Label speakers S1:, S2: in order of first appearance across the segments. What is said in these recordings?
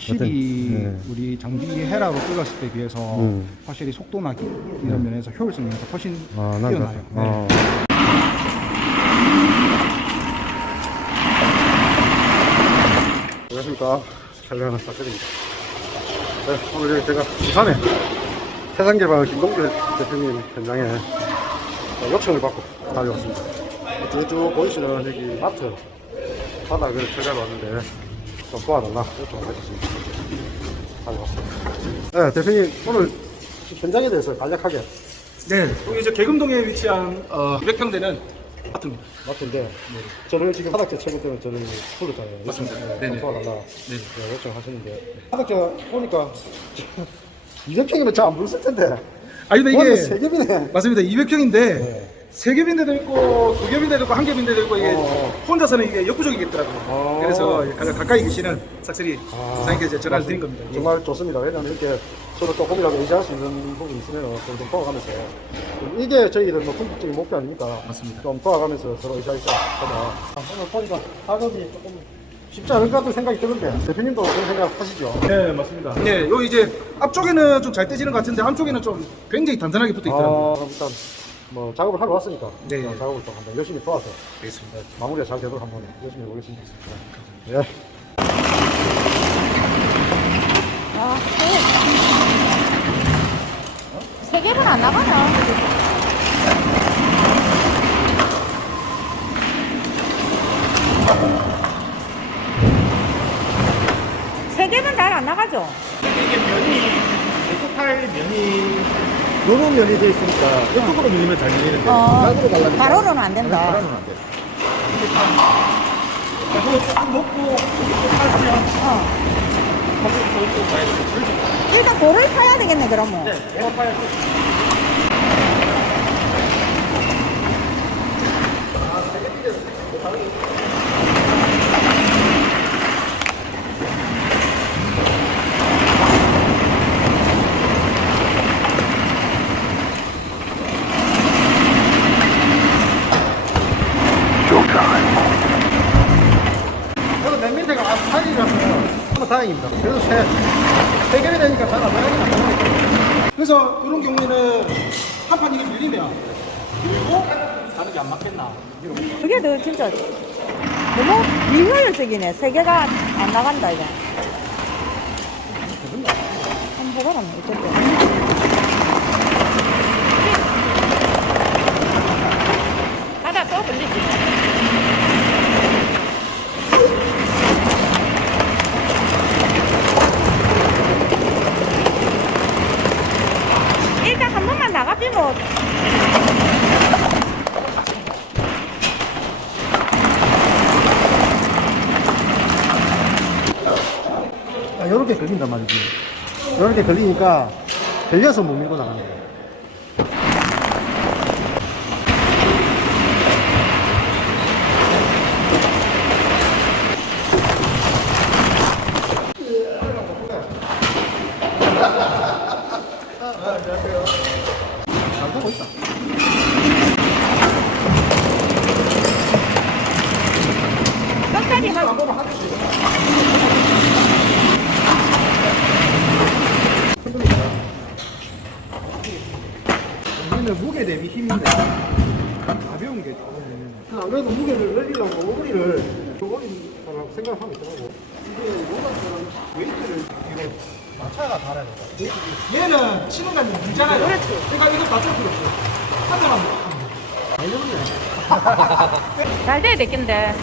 S1: 확실히
S2: 네.
S1: 우리 장비 헤라로 끌었을 때 비해서
S2: 음.
S1: 확실히 속도나 기- 이런 면에서 효율성 면에서 훨씬
S2: 아, 난
S1: 뛰어나요.
S2: 어. 안녕하십니까. 촬영하는 박근입니다. 네, 오늘 제가 부산에 세상개발 김동길 대표님 현장에 어, 요청을 받고 다녀왔습니다. 쭉 보이시는 여기 마트 바닥을 왔는데 좀 도와달라 요청을. 다녀왔습니다. 네, 대표님 오늘 현장에 대해서 간략하게
S1: 네, 여기 이제 개금동에 위치한 어, 200평 되는 아파트입니다.
S2: 맞던데 저를 지금 바닥재 채굴 때문에 저를 불렀잖아요.
S1: 맞습니다.
S2: 네,
S1: 네네.
S2: 도와달라
S1: 네.
S2: 네, 요청하셨는데 바닥재 보니까 200평이면 잘 안 부르실 텐데
S1: 아니 근데
S2: 이게
S1: 이게
S2: 세 겹이네.
S1: 맞습니다. 200평인데
S2: 네.
S1: 세 겹인데도 있고 두 겹인데도 있고 한 겹인데도 있고 이게
S2: 어.
S1: 혼자서는 이게 역부족이겠더라고요.
S2: 어.
S1: 그래서 가장 가까이 계시는 싹쓸이
S2: 아,
S1: 사장님께 이제 전화를 드린 겁니다. 예.
S2: 정말 좋습니다. 왜냐하면 이렇게 서로 조금이라도 의지할 수 있는 부분이 있으면 서로 좀 도와가면서 좀 이게 저희들 뭐 궁극적인 목표 아닙니까?
S1: 맞습니다.
S2: 좀 도와가면서 서로 의지하자 하자. 아, 오늘 보니까 작업이 조금 쉽지 않을 것 같은 생각이 드는데 대표님도 그런 생각 하시죠?
S1: 네, 맞습니다. 네, 여기 이제 앞쪽에는 좀 잘 떼지는 것 같은데 안쪽에는 좀 굉장히 단단하게 붙어 있더라고요.
S2: 아, 일단 뭐 작업을 하러 왔으니까
S1: 네.
S2: 어, 작업을 좀 한번 열심히 도와서
S1: 알겠습니다.
S2: 마무리가 잘 되도록 한번 열심히 해보겠습니다. 예.
S3: 아, 세, 세 개는 안 나가나? 세 개는 잘 안 나가죠?
S1: 이게 면이 에코팔 면이
S2: 요런 면이 되어 있으니까 이쪽으로 밀리면 잘 밀리는데
S3: 어,
S2: 갈라니까
S3: 가로로는 안 된다.
S2: 가로는 안 돼.
S1: 그거 조금 먹고
S3: 어. 일단 돌을 파야 되겠네, 그러면.
S1: 에코팔
S2: 저는 맨 밑에가 아스팔이라서 그래도 세, 세 개이 되니까 잘 안 나가긴 안 나가니까.
S1: 그래서 이런 경우에는 한 판 이게 밀리면 밀고 다른 게 안 맞겠나
S3: 그게 더 진짜 너무 비효율적이네. 세 개가 안 나간다, 이제. 한번 보거라, 어쨌든. 하다 또 걸리지. 일단 한 번만 나가비 뭐
S2: 아, 요렇게 걸린단 말이지. 요렇게 걸리니까 걸려서 못 밀고 나가는 거예요. 잘 되고 있다.
S3: 끝까지 한
S1: 우리는 무게 대비 힘인데 가벼운 게 조금
S2: 안 그래도 무게를 늘리려고 오리를 조금이 생각을 하고 있더라고. 이게 요가처럼 웨이트를 이거 마차가 달아야 돼.
S1: 얘는 치는 건 밀잖아요 그렇지 그러니까 이거 맞출 필요 없어 한 대만
S3: 잘 돼야 되겠는데.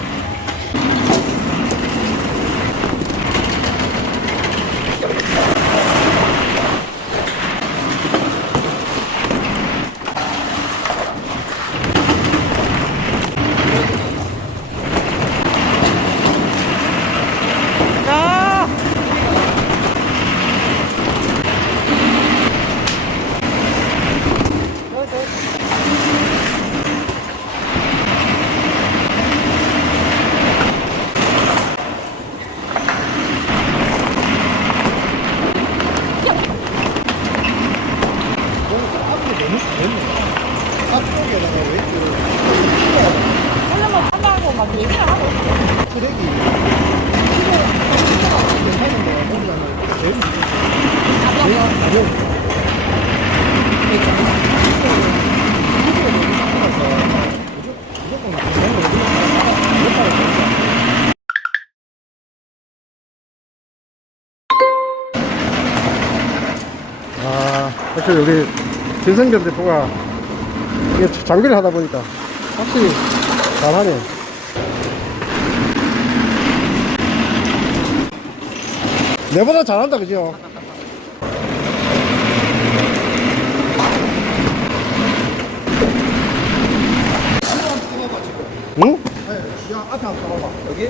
S3: 자.
S2: 앞쪽에다가 웨이트를
S3: 하려면 한다고 막 얘기를 하고 있어.
S2: 트랙이 키로 키로가 괜찮은데 뭔가
S1: 제일 제일
S2: 아, 사실 여기 진성견 대표가 이게 장비를 하다 보니까 확실히 잘하네. 내보다 잘한다, 그죠? 응?
S1: 야 앞에 한번 봐봐 여기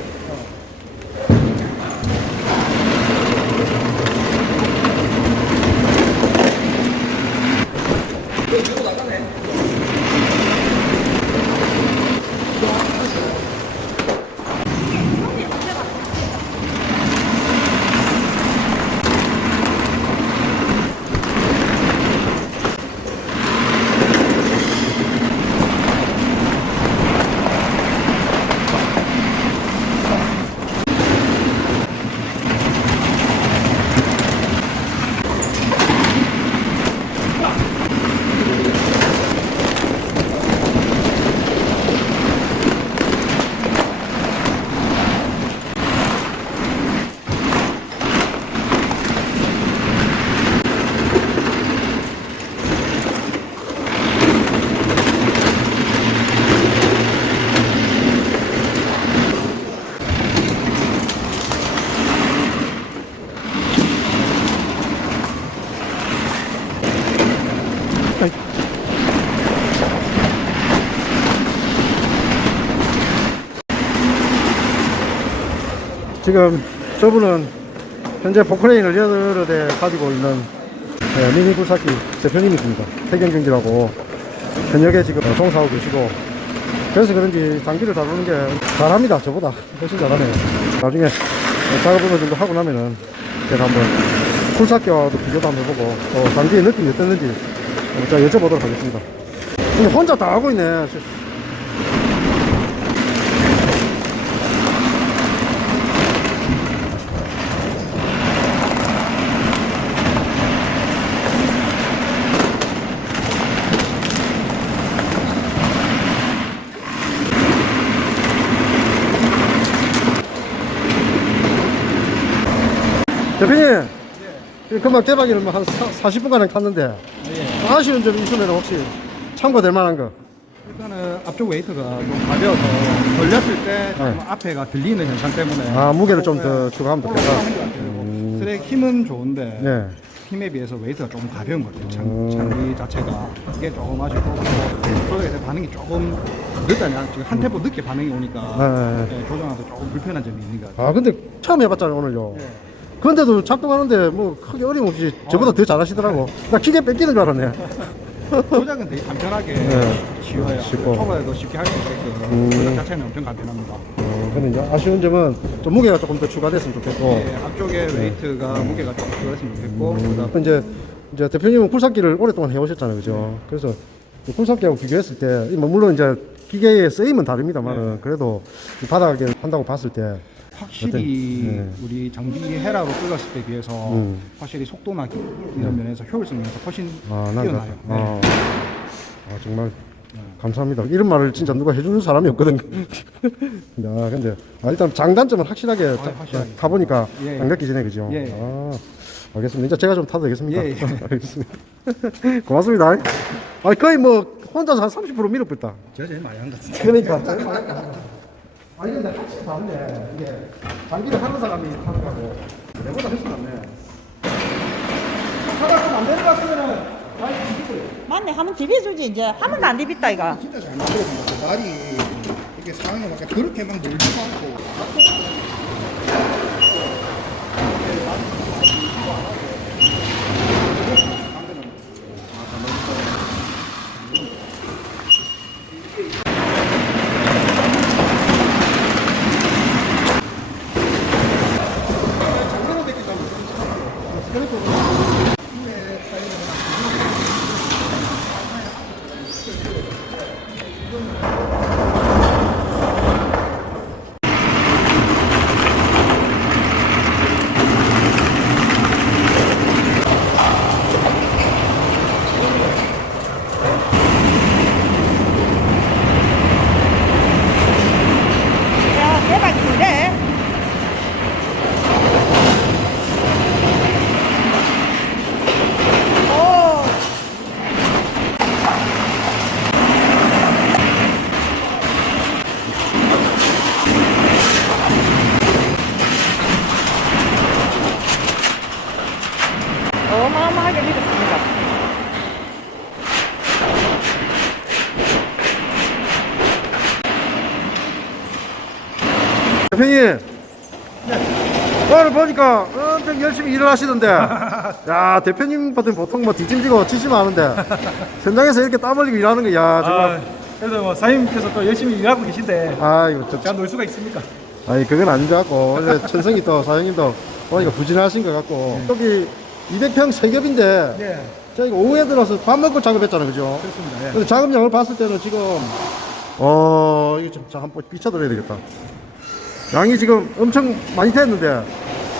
S2: 지금 저분은 현재 포크레인을 여러 대 가지고 있는 네, 미니 굴삭기 대표님이십니다. 태경경기라고 현역에 지금 종사하고 계시고 그래서 그런지 장비를 다루는 게 잘합니다. 저보다 훨씬 잘하네요. 나중에 작업을 정도 하고 나면은 제가 한번 굴삭기와도 비교도 한번 해보고 또 장비의 느낌이 어땠는지 어, 제가 여쭤보도록 하겠습니다. 혼자 다 하고 있네. 대표님, 그 금방 대박이를 뭐한 40분간은 탔는데 아쉬운 점이 있으면 혹시 참고될 만한 거.
S1: 일단은 앞쪽 웨이트가 좀 가벼워서 돌렸을 때 조금 앞에가 들리는 현상 때문에
S2: 아 무게를 좀 더 추가하면 좋겠다.
S1: 것 같아요. 트랙 힘은 좋은데
S2: 네.
S1: 힘에 비해서 웨이트가 조금 가벼운 것 같아요. 장, 장비 자체가 그게 조금 아쉽고 조정에 대한 반응이 조금 늦다냐 지금 한 템포 늦게 반응이 오니까
S2: 네.
S1: 네, 조정하면서 조금 불편한 점이 있는 것 같아요.
S2: 아 근데 처음 해봤잖아요 오늘요. 그런데도 작동하는데 뭐 크게 어림없이 저보다 더 잘하시더라고. 나 기계 뺏기는 줄 알았네.
S1: 조작은 되게 간편하게
S2: 네.
S1: 쉬워요.
S2: 쉽고.
S1: 초보에도 쉽게 할 수 있게끔
S2: 음.
S1: 조작 자체는 엄청 간편합니다.
S2: 어, 근데 이제 아쉬운 점은 좀 무게가 조금 더 추가됐으면 좋겠고.
S1: 네, 앞쪽에 웨이트가 무게가 조금 줄었으면 좋겠고 그다음
S2: 이제 이제 대표님은 굴삭기를 오랫동안 해오셨잖아요, 그죠? 그래서 이 굴삭기하고 비교했을 때, 이뭐 물론 이제 기계의 쓰임은 다릅니다만 은 그래도 이 바닥에 한다고 봤을 때
S1: 확실히
S2: 어떤- 네.
S1: 우리 장비 헤라로 끌었을 때 비해서
S2: 음.
S1: 확실히 속도나 기- 이런 면에서 효율성 면에서 훨씬
S2: 아.
S1: 뛰어나요. 네.
S2: 아, 아, 정말 감사합니다. 이런 말을 진짜 누가 해주는 사람이 없거든. 야, 근데 아, 일단 장단점은 확실하게 타,
S1: 확실하게.
S2: 타보니까
S1: 예.
S2: 안 느끼지네, 그죠?
S1: 예.
S2: 아, 알겠습니다. 이제 제가 좀 타도 되겠습니까?
S1: 예, 예.
S2: 알겠습니다. 고맙습니다. 아니, 거의 뭐 혼자서 한 30% 밀어붙다.
S1: 제가 제일 많이 한 것 같은데.
S2: 그러니까. 아니 근데 확실히 다르네. 이게 장기를 하는 사람이 타는 거고 내보다 훨씬 낫네. 하다 보면 안 되는 것 같으면은 많이 뒤집어요.
S3: 맞네. 한번 디비주지 이제. 한 번도 안 디빗다 이거.
S4: 진짜 잘 만들어진 것 같아. 날이 이게 상황이 막 그렇게 막 늘지도 않고.
S2: 보니까 엄청 열심히 일을 하시던데. 야, 대표님 같은 보통 뭐 뒤짐지고 치시면 하는데. 현장에서 이렇게 땀 흘리고 일하는 거, 야,
S1: 아,
S2: 정말.
S1: 그래도 뭐 사장님께서 또 열심히 일하고 계신데
S2: 아, 이거 저,
S1: 제가 놀 수가 있습니까?
S2: 아니, 그건 같고. 원래 천성이 또 사장님도 보니까 부진하신 것 같고. 여기 200평 세겹인데.
S1: 네,
S2: 저희가 오후에 들어서 밥 먹고 작업했잖아요, 그죠?
S1: 그렇습니다. 예.
S2: 근데 작업량을 봤을 때는 지금 어 이거 좀 자, 한번 비춰드려야 되겠다. 양이 지금 엄청 많이 됐는데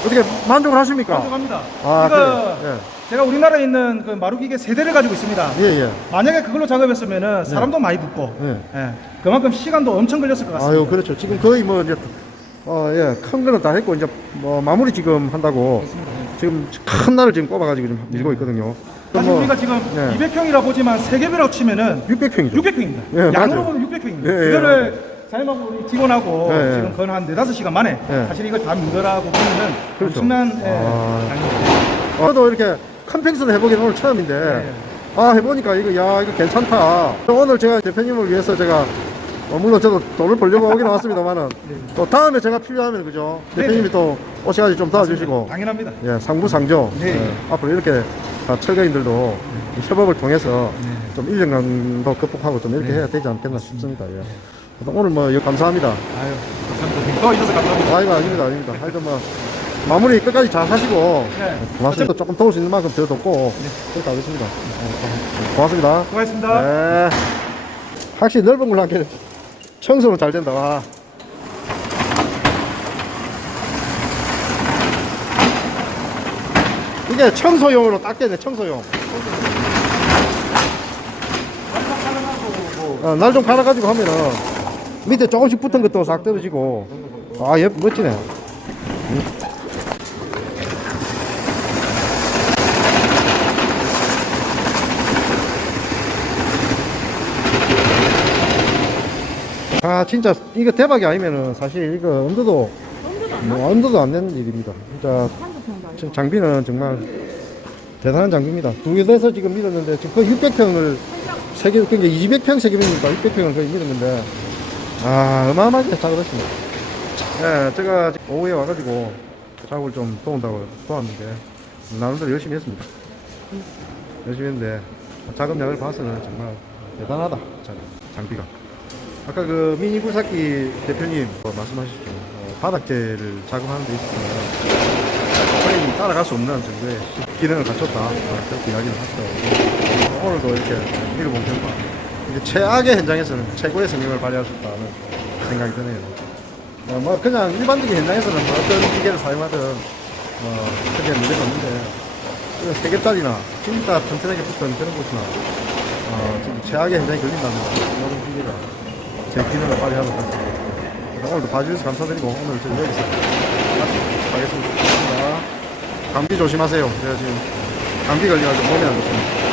S2: 어떻게 만족을 하십니까?
S1: 만족합니다.
S2: 아,
S1: 이거
S2: 그래요?
S1: 제가 우리나라에 있는 그 마루기계 세 대를 가지고 있습니다.
S2: 예, 예.
S1: 만약에 그걸로 작업했으면은 사람도 많이 붙고
S2: 예.
S1: 예, 그만큼 시간도 엄청 걸렸을 것 같습니다.
S2: 아유, 그렇죠. 지금 거의 뭐 이제 어, 예, 큰 거는 다 했고 이제 뭐 마무리 지금 한다고 지금 큰 날을 지금 꼽아가지고 지금 밀고 있거든요.
S1: 사실
S2: 뭐
S1: 우리가 지금
S2: 예.
S1: 200평이라 보지만 세 개비라고 치면은
S2: 600평이죠.
S1: 600평입니다.
S2: 예,
S1: 양으로
S2: 맞아요.
S1: 보면 600평입니다.
S2: 예, 예,
S1: 그거를 사장님하고 우리 직원하고
S2: 예, 예.
S1: 지금 그건 한 4, 5시간 만에
S2: 예.
S1: 사실 이걸 다 민거라고 보면은
S2: 그렇죠.
S1: 엄청난 예,
S2: 아. 저도 이렇게 큰 팽수를 해보기는 오늘 처음인데
S1: 네.
S2: 아 해보니까 이거 야 이거 괜찮다 오늘 제가 대표님을 위해서 제가 어, 물론 저도 돈을 벌려고 오긴 왔습니다만은 또 다음에 제가 필요하면 그죠
S1: 네,
S2: 대표님이 또 오셔가지고 좀 도와주시고
S1: 당연합니다.
S2: 예 상부상조
S1: 네.
S2: 예, 앞으로 이렇게 다 철거인들도 이 협업을 통해서
S1: 네.
S2: 좀 인력난도 극복하고 좀 이렇게 해야 되지 않겠나 싶습니다 예. 오늘 뭐 감사합니다
S1: 아유, 감사합니다. 도와주셔서 감사합니다.
S2: 아이고 아닙니다 아닙니다 하여튼 뭐 마무리 끝까지 잘 하시고
S1: 네.
S2: 고맙습니다 조금 도울 수 있는 만큼 더 돕고 그렇게 하겠습니다 어, 고맙습니다
S1: 수고하셨습니다.
S2: 네. 확실히 넓은 걸로 하게 청소는 잘 된다 와. 이게 청소용으로 닦겠네 청소용 어, 날좀 갈아가지고 하면은 밑에 조금씩 붙은 것도 싹 떨어지고 아 예, 멋지네 음. 아 진짜 이거 대박이 아니면은 사실 이거 엄두도 뭐 엄두도 안 되는 일입니다. 진짜 참 장비는 정말 대단한 장비입니다. 두 개에서 지금 밀었는데 지금 거의 600평을 세개 그러니까 200평 세개입니까 600평을 거의 밀었는데 아 어마어마하게 작업했습니다. 예, 제가 오후에 와가지고 작업을 좀 도운다고 도왔는데 나름대로 열심히 했습니다. 열심히 했는데 작업량을 봐서는 정말 대단하다 장- 장비가. 아까 그 미니 굴삭기 대표님 어, 말씀하셨죠. 어, 바닥재를 작업하는 데 있어서는 거의 따라갈 수 없는 정도의 기능을 갖췄다. 어, 그렇게 이야기를 하시더라고요. 오늘도 이렇게 읽어본 결과 이게 최악의 현장에서는 최고의 성능을 발휘하셨다는 생각이 드네요. 어, 뭐 그냥 일반적인 현장에서는 뭐 어떤 기계를 사용하든 어, 크게 문제가 없는데 세 개짜리나 진짜 튼튼하게 붙은 그런 곳이나 어, 최악의 현장이 걸린다면 이런 기계가 제 기능을 발휘하는 것 같습니다. 오늘도 봐주셔서 감사드리고 오늘 저희 여기서 마치겠습니다. 감기 조심하세요. 제가 지금 감기 걸려가지고 몸이 안 좋습니다.